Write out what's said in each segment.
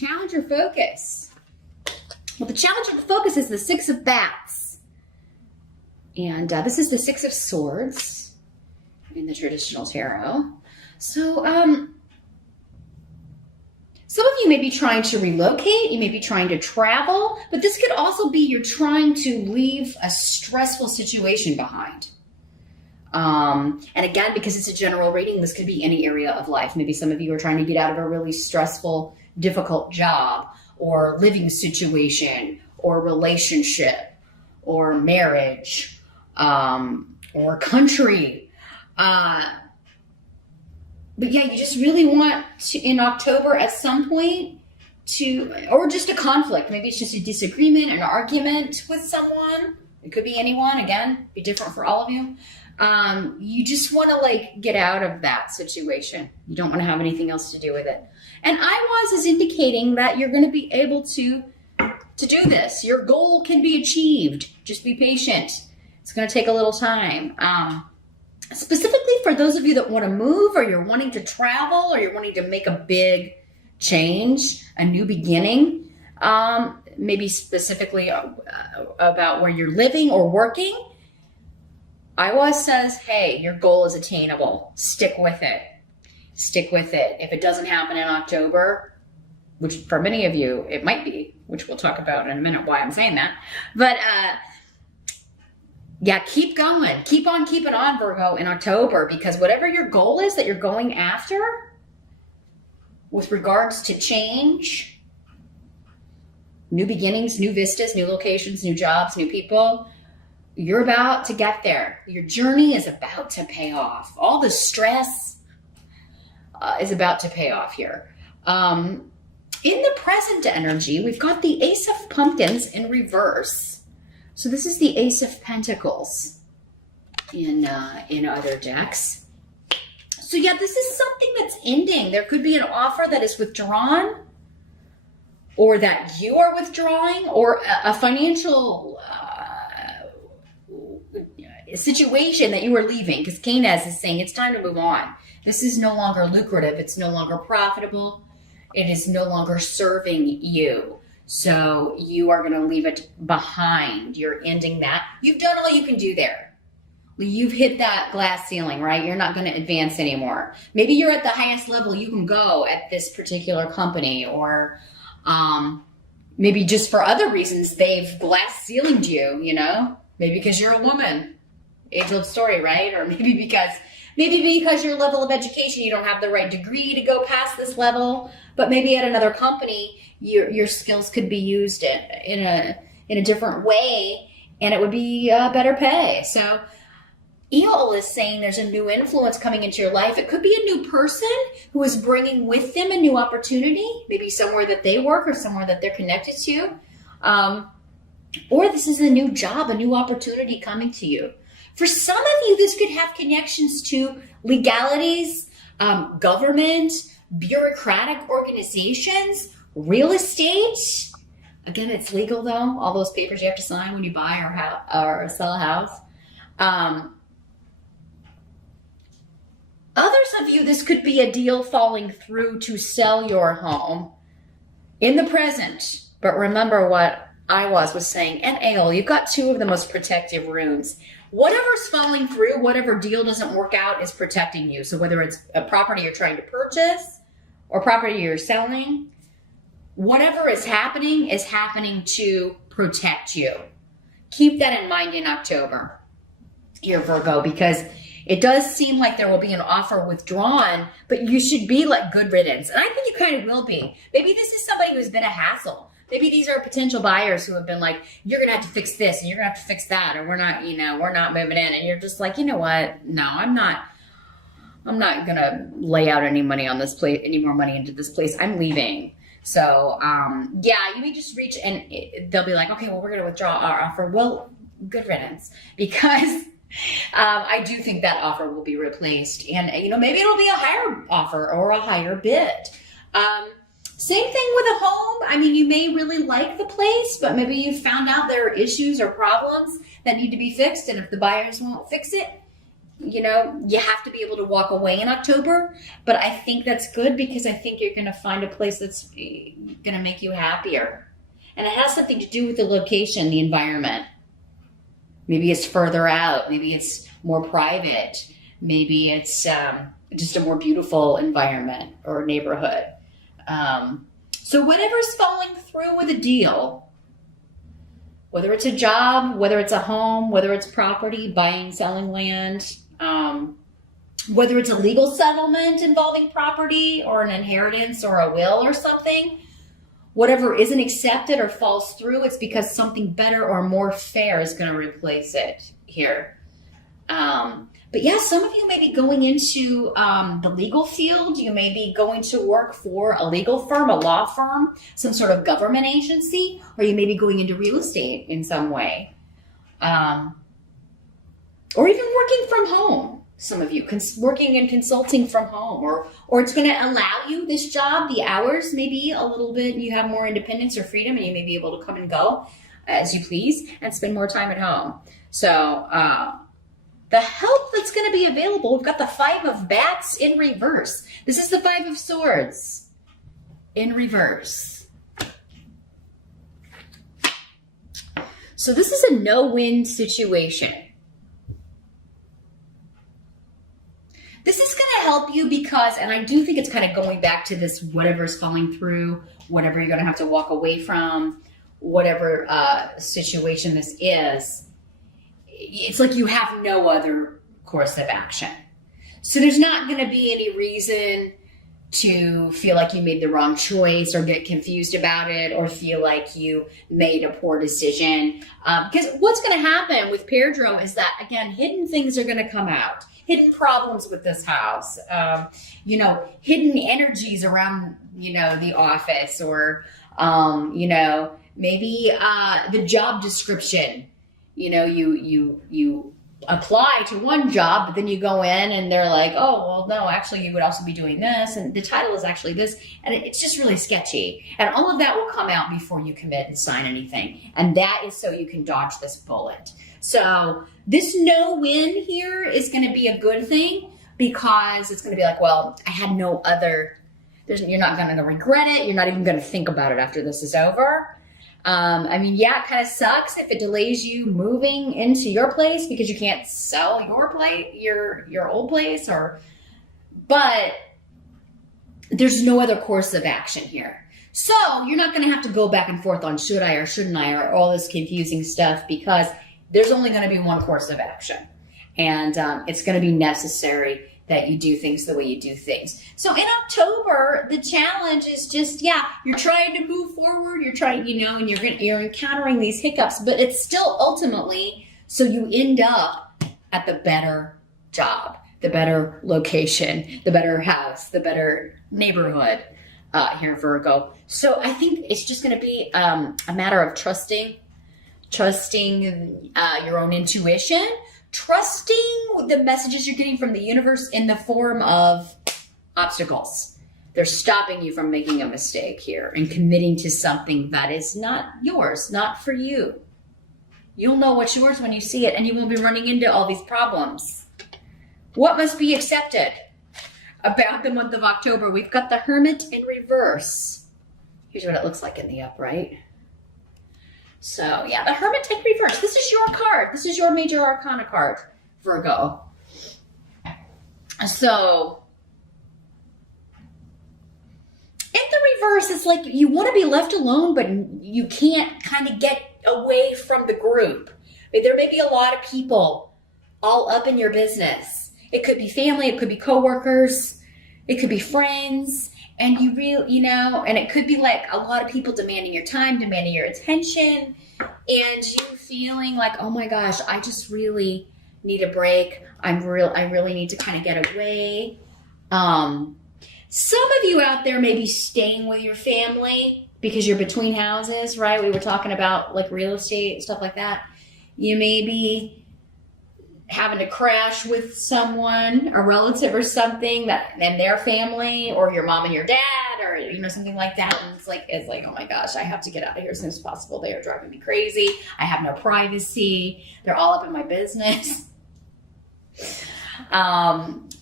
Challenge or focus? Well, the challenge or focus is the Six of Bats. And this is the Six of Swords in the traditional tarot. So, some of you may be trying to relocate, you may be trying to travel, but this could also be you're trying to leave a stressful situation behind. And again, because it's a general reading, this could be any area of life. Maybe some of you are trying to get out of a really stressful, difficult job or living situation or relationship or marriage or country. But yeah, you just really want to, in October at some point, or just a conflict. Maybe it's just a disagreement, an argument with someone. It could be anyone, again, be different for all of you. You just want to get out of that situation. You don't want to have anything else to do with it. And IWAS is indicating that you're going to be able to do this. Your goal can be achieved. Just be patient. It's going to take a little time. Specifically for those of you that want to move, or you're wanting to travel, or you're wanting to make a big change, a new beginning, maybe specifically about where you're living or working, Iowa says, hey, your goal is attainable. Stick with it. Stick with it. If it doesn't happen in October, which for many of you it might be, which we'll talk about in a minute why I'm saying that, but yeah, keep going. Keep on keeping on, Virgo, in October, because whatever your goal is that you're going after with regards to change, new beginnings, new vistas, new locations, new jobs, new people, you're about to get there. Your journey is about to pay off. All the stress is about to pay off here. In the present energy, we've got the Ace of Pumpkins in reverse. So this is the Ace of Pentacles in other decks. So yeah, this is something that's ending. There could be an offer that is withdrawn, or that you are withdrawing, or a financial situation that you are leaving, because Keynes is saying it's time to move on. This is no longer lucrative. It's no longer profitable. It is no longer serving you. So you are going to leave it behind. You're ending that. You've done all you can do there. You've hit that glass ceiling, right? You're not going to advance anymore. Maybe you're at the highest level you can go at this particular company, or maybe just for other reasons they've glass ceilinged you, maybe because you're a woman. Age-old story, right? Or maybe because your level of education, you don't have the right degree to go past this level, but maybe at another company, your skills could be used in a different way, and it would be better pay. So Eel is saying there's a new influence coming into your life. It could be a new person who is bringing with them a new opportunity, maybe somewhere that they work or somewhere that they're connected to. Or this is a new job, a new opportunity coming to you. For some of you, this could have connections to legalities, government, bureaucratic organizations, real estate. Again, it's legal though. All those papers you have to sign when you buy or sell a house. Others of you, this could be a deal falling through to sell your home in the present. But remember what was saying, and Ale, you've got two of the most protective runes. Whatever's falling through, whatever deal doesn't work out is protecting you. So whether it's a property you're trying to purchase or property you're selling, whatever is happening to protect you. Keep that in mind in October here, Virgo, because it does seem like there will be an offer withdrawn, but you should be like good riddance. And I think you kind of will be. Maybe this is somebody who's been a hassle. Maybe these are potential buyers who have been like, you're going to have to fix this and you're going to have to fix that, or we're not moving in. And you're just like, you know what? No, I'm not going to lay out any money on this place, any more money into this place. I'm leaving. So, yeah, you may just reach and they'll be like, okay, well, we're going to withdraw our offer. Well, good riddance, because I do think that offer will be replaced, and maybe it'll be a higher offer or a higher bid. Same thing with a home. I mean, you may really like the place, but maybe you found out there are issues or problems that need to be fixed, and if the buyers won't fix it, you know, you have to be able to walk away in October, but I think that's good because I think you're going to find a place that's going to make you happier. And it has something to do with the location, the environment. Maybe it's further out. Maybe it's more private. Maybe it's just a more beautiful environment or neighborhood. So whatever's falling through with a deal, whether it's a job, whether it's a home, whether it's property, buying, selling land, whether it's a legal settlement involving property or an inheritance or a will or something, whatever isn't accepted or falls through, it's because something better or more fair is going to replace it here. But yeah, some of you may be going into the legal field. You may be going to work for a legal firm, a law firm, some sort of government agency, or you may be going into real estate in some way. Or even working from home. Some of you working and consulting from home, or it's going to allow you, this job, the hours maybe a little bit, you have more independence or freedom, and you may be able to come and go as you please and spend more time at home. So the help that's going to be available, we've got the 5 of Bats in reverse. This is the 5 of Swords in reverse. So this is a no-win situation. This is going to help you because, and I do think it's kind of going back to this, whatever's falling through, whatever you're going to have to walk away from, whatever situation this is, it's like you have no other course of action. So there's not going to be any reason to feel like you made the wrong choice or get confused about it or feel like you made a poor decision. Because what's going to happen with Pedro is that, again, hidden things are going to come out. Hidden problems with this house, you know, hidden energies around, you know, the office or, you know, maybe the job description, you know, you apply to one job, but then you go in and they're like, oh, well, no, actually you would also be doing this. And the title is actually this. And it's just really sketchy. And all of that will come out before you commit and sign anything. And that is so you can dodge this bullet. So this no win here is going to be a good thing because it's going to be like, well, I had no other, you're not going to regret it. You're not even going to think about it after this is over. I mean, yeah, it kind of sucks if it delays you moving into your place because you can't sell your place, your old place, but there's no other course of action here. So you're not going to have to go back and forth on should I or shouldn't I or all this confusing stuff because there's only going to be one course of action. And it's going to be necessary that you do things the way you do things. So in October, the challenge is just, yeah, you're trying to move forward. You're trying, you know, and you're encountering these hiccups, but it's still ultimately so you end up at the better job, the better location, the better house, the better neighborhood here, Virgo. So I think it's just going to be a matter of trusting your own intuition, trusting the messages you're getting from the universe in the form of obstacles. They're stopping you from making a mistake here and committing to something that is not yours, not for you. You'll know what's yours when you see it, and you won't be running into all these problems. What must be accepted about the month of October? We've got the Hermit in reverse. Here's what it looks like in the upright. So yeah, the Hermit in reverse. This is your card. This is your major arcana card, Virgo. So in the reverse, it's like you want to be left alone, but you can't kind of get away from the group. I mean, there may be a lot of people all up in your business. It could be family, it could be coworkers, it could be friends. And you really, you know, and it could be like a lot of people demanding your time, demanding your attention, and you feeling like, oh my gosh, I just really need a break. I really need to kind of get away. Some of you out there may be staying with your family because you're between houses, right? We were talking about like real estate, stuff like that. You may be having to crash with someone, a relative or something, that and their family, or your mom and your dad, or you know, something like that. And it's like, oh my gosh, I have to get out of here as soon as possible. They are driving me crazy. I have no privacy. They're all up in my business.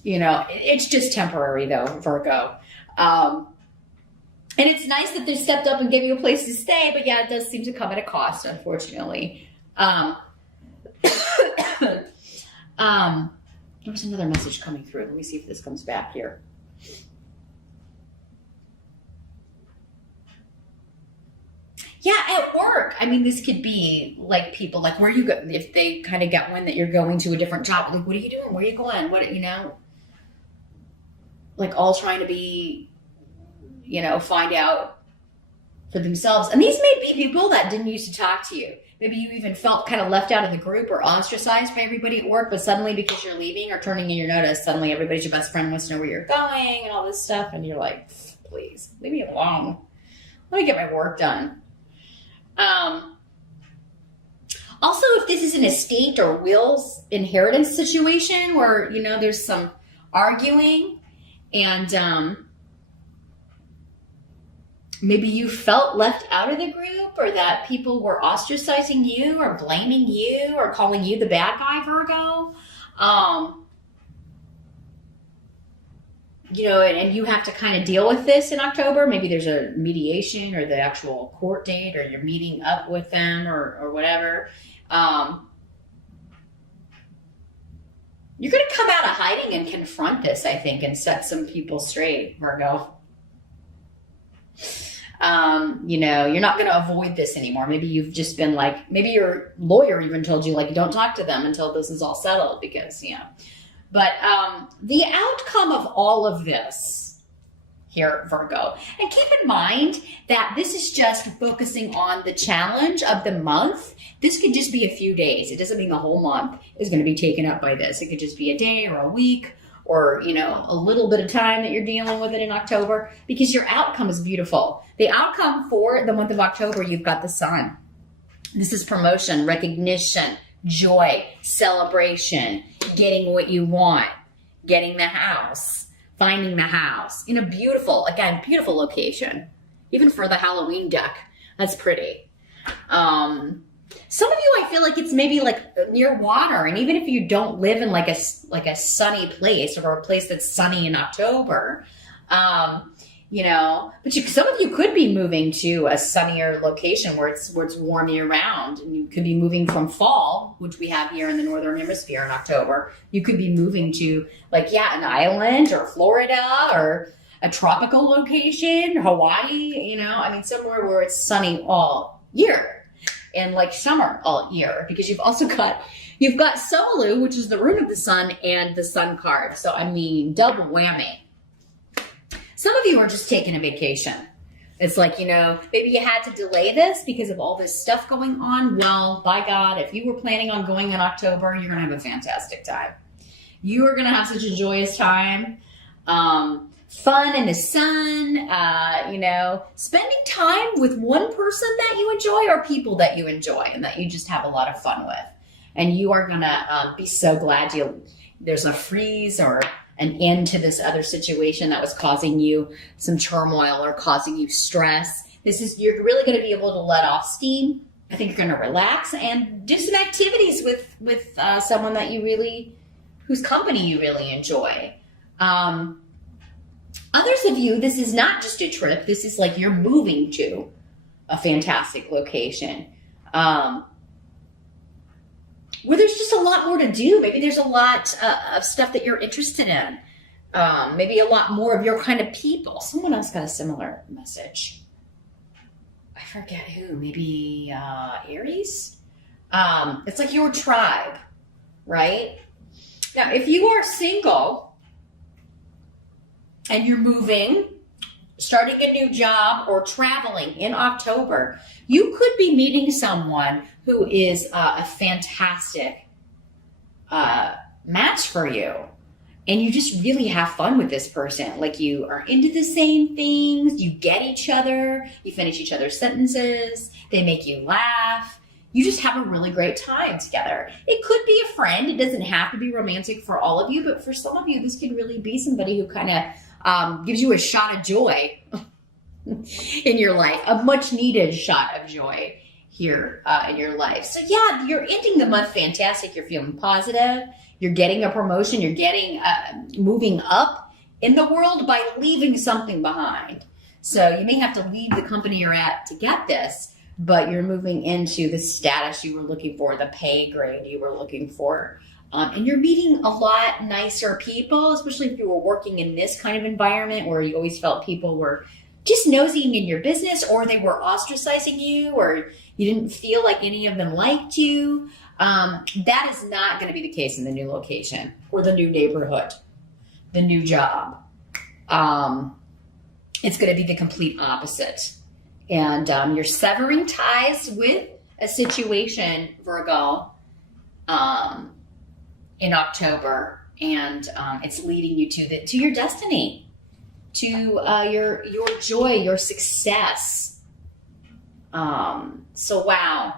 You know, it's just temporary though, Virgo. And it's nice that they stepped up and gave you a place to stay, but yeah, it does seem to come at a cost, unfortunately. There was another message coming through. Let me see if this comes back here. Yeah, at work. I mean, this could be like people, like where you go, if they kind of get wind that you're going to a different job, like, what are you doing? Where are you going? What, you know, like all trying to be, you know, find out for themselves. And these may be people that didn't used to talk to you. Maybe you even felt kind of left out of the group or ostracized by everybody at work, but suddenly because you're leaving or turning in your notice, suddenly everybody's your best friend, wants to know where you're going and all this stuff. And you're like, please, leave me alone. Let me get my work done. Also, if this is an estate or wills inheritance situation where, you know, there's some arguing and maybe you felt left out of the group or that people were ostracizing you or blaming you or calling you the bad guy, Virgo. You know, and you have to kind of deal with this in October. Maybe there's a mediation or the actual court date or you're meeting up with them or whatever. You're going to come out of hiding and confront this, I think, and set some people straight, Virgo. You know, you're not going to avoid this anymore. Maybe you've just been like, maybe your lawyer even told you, like, don't talk to them until this is all settled because, you know. But the outcome of all of this here, Virgo, and keep in mind that this is just focusing on the challenge of the month. This could just be a few days. It doesn't mean the whole month is going to be taken up by this. It could just be a day or a week or, you know, a little bit of time that you're dealing with it in October because your outcome is beautiful. The outcome for the month of October, you've got the sun. This is promotion, recognition, joy, celebration, getting what you want, getting the house, finding the house in a beautiful, again, beautiful location. Even for the Halloween deck, that's pretty. Some of you, I feel like it's maybe like near water. And even if you don't live in like a sunny place or a place that's sunny in October, you know, but some of you could be moving to a sunnier location where it's warm year round, and you could be moving from fall, which we have here in the Northern Hemisphere in October. You could be moving to like, yeah, an island or Florida or a tropical location, Hawaii, you know, I mean, somewhere where it's sunny all year and like summer all year, because you've got Solu, which is the rune of the sun, and the sun card. So, I mean, double whammy. Some of you are just taking a vacation. It's like, you know, maybe you had to delay this because of all this stuff going on. Well, by God, if you were planning on going in October, you're going to have a fantastic time. You are going to have such a joyous time. Fun in the sun, you know, spending time with one person that you enjoy or people that you enjoy and that you just have a lot of fun with. And you are going to be so glad there's a freeze or an end to this other situation that was causing you some turmoil or causing you stress. You're really going to be able to let off steam. I think you're going to relax and do some activities with someone that whose company you really enjoy. Others of you, this is not just a trip. This is like you're moving to a fantastic location. Where there's just a lot more to do. Maybe there's a lot of stuff that you're interested in. Maybe a lot more of your kind of people. Someone else got a similar message. I forget who. Maybe Aries? It's like your tribe, right? Now, if you are single and you're moving, starting a new job, or traveling in October, you could be meeting someone who is a fantastic match for you. And you just really have fun with this person. Like you are into the same things, you get each other, you finish each other's sentences, they make you laugh. You just have a really great time together. It could be a friend. It doesn't have to be romantic for all of you, but for some of you, this could really be somebody who kind of gives you a shot of joy in your life, a much needed shot of joy here in your life. So yeah, you're ending the month fantastic. You're feeling positive. You're getting a promotion. You're getting moving up in the world by leaving something behind. So you may have to leave the company you're at to get this, but you're moving into the status you were looking for, the pay grade you were looking for. And you're meeting a lot nicer people, especially if you were working in this kind of environment where you always felt people were just nosying in your business, or they were ostracizing you, or you didn't feel like any of them liked you. That is not going to be the case in the new location or the new neighborhood, the new job. It's going to be the complete opposite. And you're severing ties with a situation, Virgo, in October, and it's leading you to your destiny, to your joy, your success. So wow,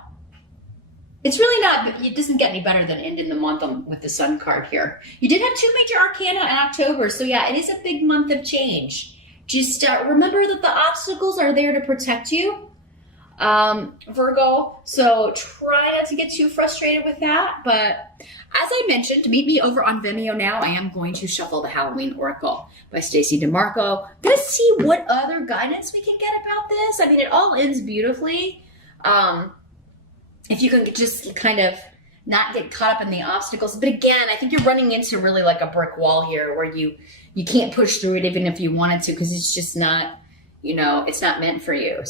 it's really not. It doesn't get any better than ending the month with the Sun card here. You did have 2 major arcana in October, so yeah, it is a big month of change. Just remember that the obstacles are there to protect you, Virgo. So try not to get too frustrated with that. But as I mentioned, meet me over on Vimeo now. I am going to shuffle the Halloween Oracle by Stacey DeMarco. Let's see what other guidance we can get about this. I mean, it all ends beautifully. If you can just kind of not get caught up in the obstacles. But again, I think you're running into really like a brick wall here where you can't push through it even if you wanted to, because it's just not, it's not meant for you.